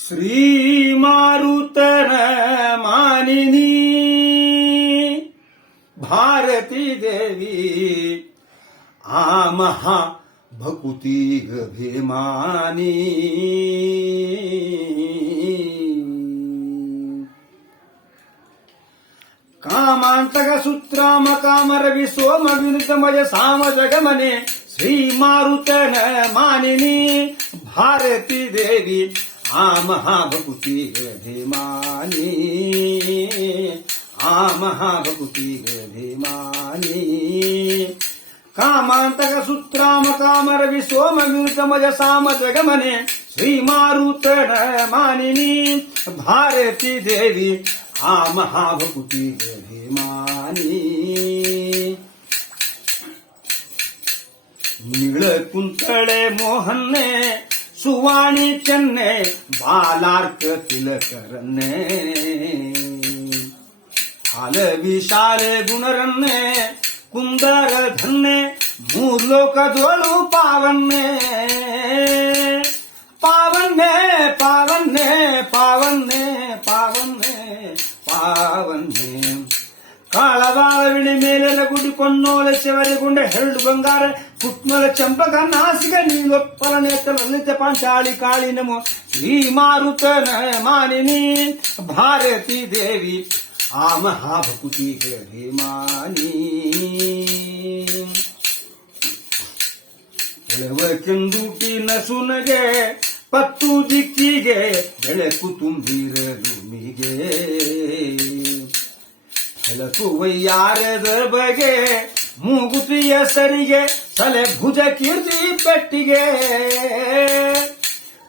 श्रीमारुतर मानि भारती देवी आ भकुती भकुती कामान्तकसूत्राम कामरवि कामान्तकसूत्रामकामरवि सोमविरितमय सामजगमने श्रीमारुतर मानि भारती देवी आ महाभकुति व्यधिमानी आ महाभकुति कामान्तक सूत्राम कामरवि सोम विमृतमज साम जगमने। श्रीमारुतण मानि भारती देवी। आ महाभकुति व्यभिमानीकुन्तळे मोहन्ने சுவாணி சென்னை பாலார்க்க திலகரன்னே हाल विशाले गुणरन्ने, कुंदर धन्ने मूर लोक दोलू पावन्ने पावने पावने पावन्ने पावने पावन्ने। ಹೆರಡು ಶಿವರಿಗುಂಡೆ ಹೆರಳು ಬಂಗಾರ ಪುಟ್ಮಲ ಚಂಪಕ ನಾಸಿಗ ನೀಲೊಪ್ಪಲ ನೇತ್ರ ಪಾಂಚಾಳಿ ಕಾಳಿ ನಮೋ ಶ್ರೀ ಮಾರುತನ ಮಾನಿನಿ. ಭಾರತಿ ದೇವಿ, ಆ ಮಹಾಭಕುತಿ ಮಾನಿ. ಕೆಂದುಟಿನ ಸುನಗೆ, ಪತ್ತು ದಿಕ್ಕಿಗೆ ಬೆಳಕು ತುಂಬಿರದುಮಿಗೆ ಬೆಳಕು ಯಾರದ ಬಗೆ, ಮೂಗುತಿಯ ಸರಿಗೆ ತಲೆ ಭುಜ ಕೀರ್ತಿ ಪೆಟ್ಟಿಗೆ.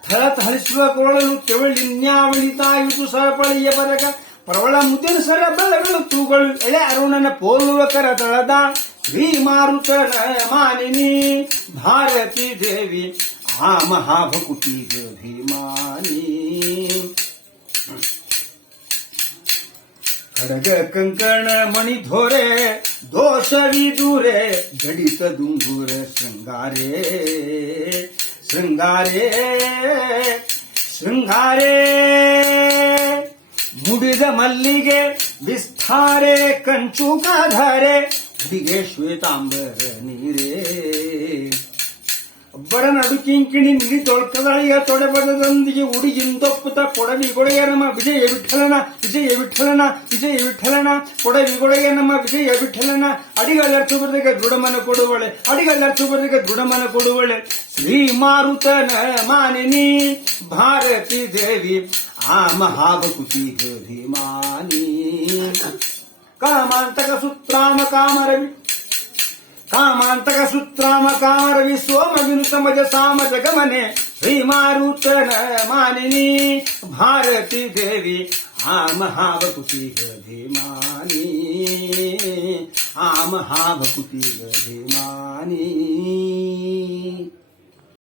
ಥಳ ಥಳಿಸುವ ಕೊಳಲು ತೆವಳಿನ್ಯಾವಳಿ ತಾಯಿತು ಸರಪಳಿಯ ಬರಗ, ಪ್ರವಳ ಮುದಿನ ಸರ ಬಲಗಳು ತೂಗಳು. ಎಳೆ ಅರುಣನ ಪೋಲುವ ಕರತಳದ ಶ್ರೀ ಮಾರುತನ ಮಾನಿನಿ. ಭಾರತಿ ದೇವಿ, ಆ ಮಹಾಭಕುತಿ ಗಭಿಮಾನಿ ಖಡಗ ಕಂಕಣ ಮಣಿ ಧೋರೆ ದೋಷವಿ ದೂರೆ ಗಡಿತ ದುಂಗುರ, ಶೃಂಗಾರೇ ಶೃಂಗಾರೇ ಶೃಂಗಾರೇ. ಮುಡಿದ ಮಲ್ಲಿಗೆ ವಿಸ್ತಾರೆ ಕಂಚುಕಾಧಾರೆ ಹುಡಿಗೆ ಶ್ವೇತಾಂಬರ ನೀರೇ. ಒಬ್ಬರ ನಡು ಕಿಂಕಿಣಿ ನಿಧಿ ತೊಳ್ಕದಳಿಯ ತೊಡೆಬದದೊಂದಿಗೆ ಉಡಿಗಿಂದೊಪ್ಪುತ್ತ ಕೊಡವಿ ಗೊಡೆಯ ನಮ್ಮ ವಿಜಯ ವಿಠಲನ ವಿಜಯ ವಿಠಲನ ವಿಜಯ ವಿಠಲನ ಕೊಡವಿ ಗೊಡೆಯ ನಮ್ಮ ವಿಜಯ ವಿಠಲನ ಅಡಿಗಲರ್ಚು ಬರೆದಿಗೆ ದೃಢಮನ ಕೊಡುವಳೆ ಅಡಿಗಲರ್ಚು ಬರೆದಿಗೆ ದೃಢಮನ ಕೊಡುವಳೆ ಶ್ರೀ ಮಾರುತನ ಮಾನಿನಿ ಭಾರತಿ ದೇವಿ ಆ ಮಹಾಭಕುತಿ ಗರಿಮಾನಿ ಕಾಮಾಂತಕ ಸುತ್ರಾಮ ಕಾಮರವಿ ಕಾಮಾಂತಕ ಸುತ್ರಾಮ ಕಾಮರವಿ कामान्तकसूत्राम कामरवि सोमजुनुसमज सामज गमने श्रीमारुत्र न मानि भारती देवी गधिमानी आम हावकुति गधिमानी